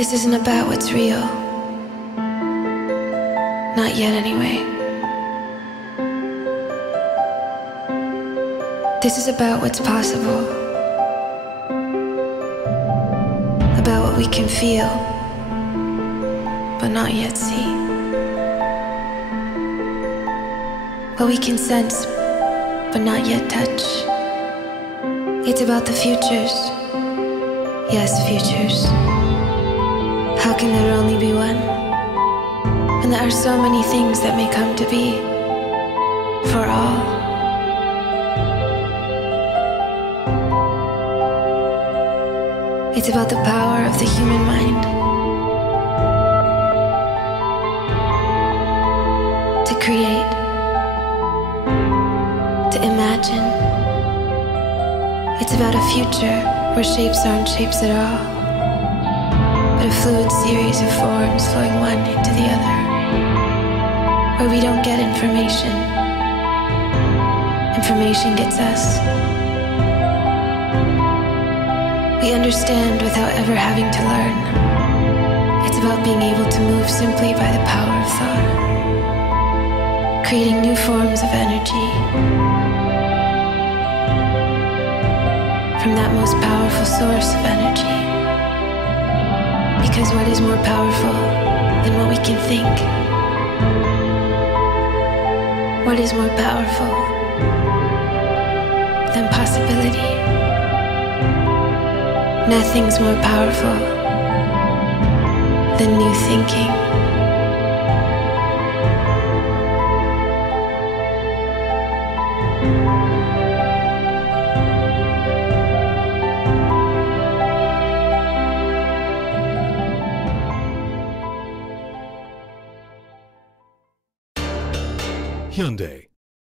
This isn't about what's real. Not yet, anyway. This is about what's possible. About what we can feel, but not yet see. What we can sense, but not yet touch. It's about the futures. Yes, futures. How can there only be one? When there are so many things that may come to be for all. It's about the power of the human mind to create, to imagine. It's about a future where shapes aren't shapes at all, but a fluid series of forms flowing one into the other, where we don't get information. Information gets us. We understand without ever having to learn. It's about being able to move simply by the power of thought, creating new forms of energy from that most powerful source of energy. Because what is more powerful than what we can think? What is more powerful than possibility? Nothing's more powerful than new thinking. Hyundai.